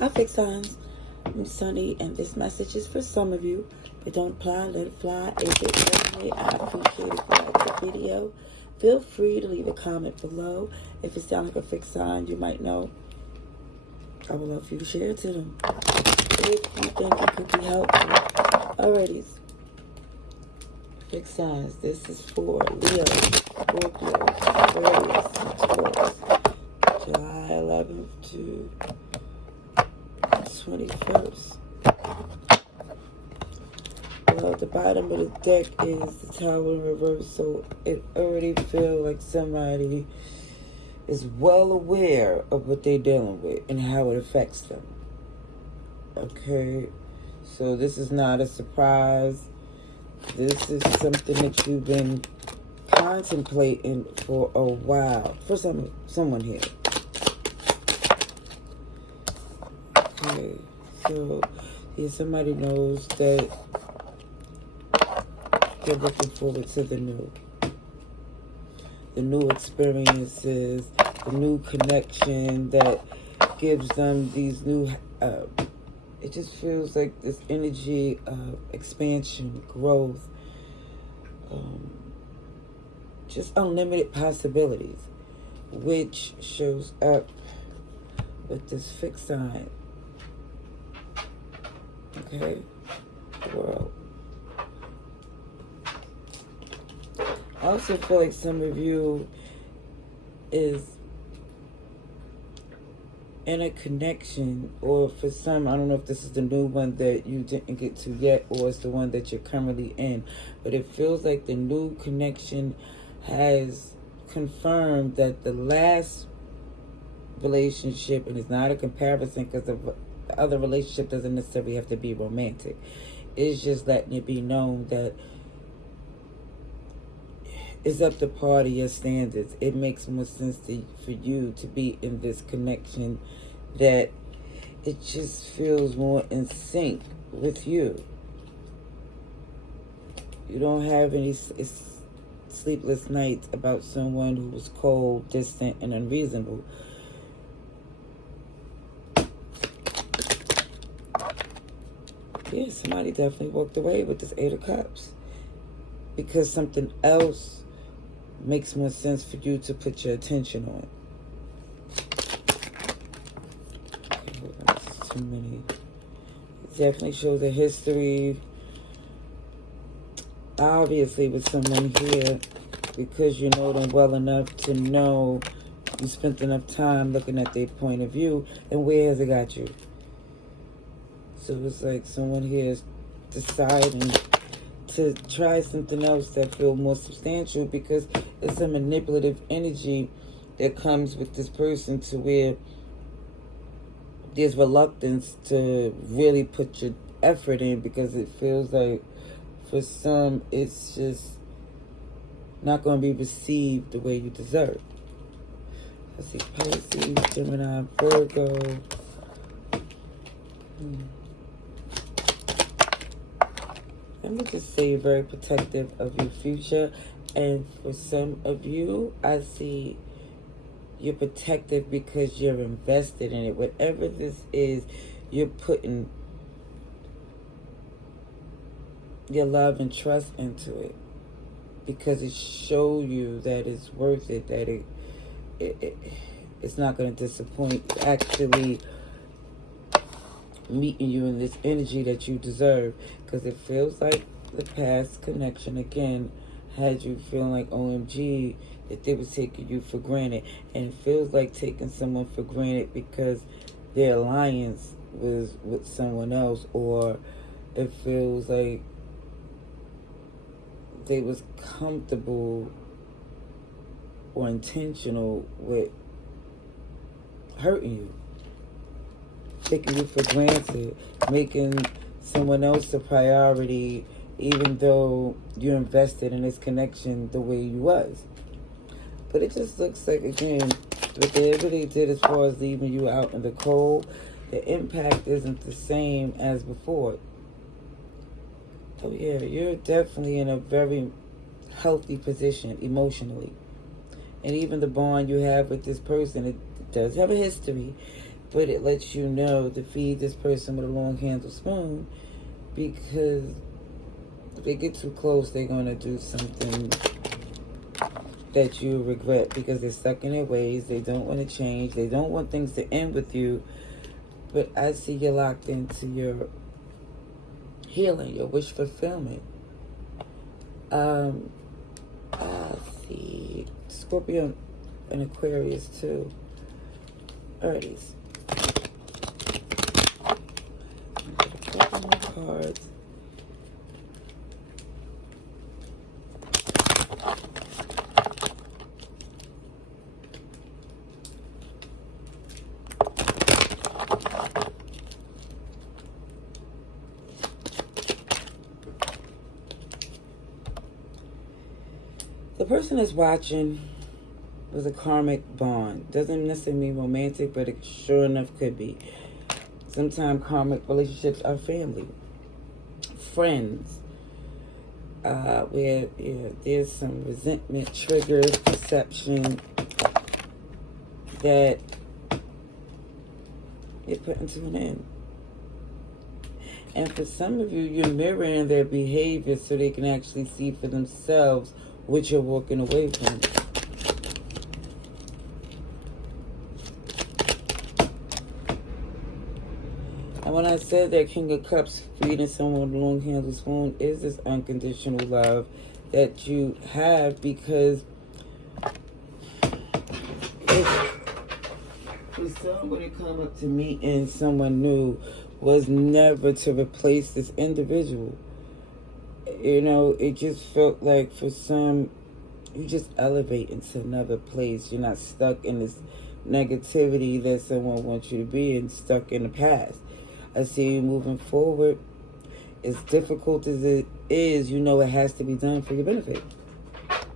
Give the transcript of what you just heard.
Hi, fixed signs. I'm Sunny, and this message is for some of you. If it don't apply, let it fly. If it resonates, I appreciate it. If you like the video, feel free to leave a comment below. If it sounds like a fixed sign you might know, I would love for you to share it to them. If you think it could be helpful. Alrighty, fixed signs. This is for Leo, Scorpio, Aquarius, and Taurus. July 11th to 21st. Well, the bottom of the deck is the Tower in reverse, so it already feels like somebody is well aware of what they're dealing with and how it affects them. Okay, so this is not a surprise. This is something that you've been contemplating for a while. For someone here. Okay, so yeah, somebody knows that they're looking forward to the new experiences, the new connection that gives them these new, it just feels like this energy of expansion, growth, just unlimited possibilities, which shows up with this fixed sign. Okay, world. I also feel like some of you is in a connection, or for some, I don't know if this is the new one that you didn't get to yet, or it's the one that you're currently in, but it feels like the new connection has confirmed that the last relationship, and it's not a comparison because the other relationship doesn't necessarily have to be romantic. It's just letting it be known that it's up to par to your standards. It makes more sense for you to be in this connection, that it just feels more in sync with you. You don't have any sleepless nights about someone who was cold, distant, and unreasonable. Yeah, somebody definitely walked away with this Eight of Cups because something else makes more sense for you to put your attention on. Okay, that's too many. It definitely shows a history, obviously, with someone here, because you know them well enough to know you spent enough time looking at their point of view, and where has it got you? So it's like someone here is deciding to try something else that feels more substantial, because it's a manipulative energy that comes with this person, to where there's reluctance to really put your effort in, because it feels like for some it's just not going to be received the way you deserve. Let's see, Pisces, Gemini, Virgo. Let me just say you're very protective of your future. And for some of you, I see you're protective because you're invested in it. Whatever this is, you're putting your love and trust into it, because it shows you that it's worth it, that it's not going to disappoint. It's actually meeting you in this energy that you deserve, because it feels like the past connection again had you feeling like OMG, that they were taking you for granted. And it feels like taking someone for granted because their alliance was with someone else, or it feels like they was comfortable or intentional with hurting you, taking you for granted, making someone else a priority, even though you invested in this connection the way you was. But it just looks like, again, whatever they did as far as leaving you out in the cold, the impact isn't the same as before. So yeah, you're definitely in a very healthy position emotionally. And even the bond you have with this person, it does have a history. but it lets you know to feed this person with a long handled spoon, because if they get too close, they're going to do something that you regret, because they're stuck in their ways. They don't want to change. They don't want things to end with you. But I see you're locked into your healing, your wish fulfillment. I see Scorpio and Aquarius too. Alrighties. Cards. The person that's watching was a karmic bond. Doesn't necessarily mean romantic, but it sure enough could be. Sometimes karmic relationships are family, friends, where there's some resentment, triggers, perception that you're putting to an end. And for some of you, you're mirroring their behavior so they can actually see for themselves what you're walking away from. And when I said that King of Cups feeding someone with a long-handled spoon is this unconditional love that you have, because if for someone to come up to me and someone new was never to replace this individual. You know, it just felt like for some, you just elevate into another place. You're not stuck in this negativity that someone wants you to be and stuck in the past. I see you moving forward. As difficult as it is, you know it has to be done for your benefit.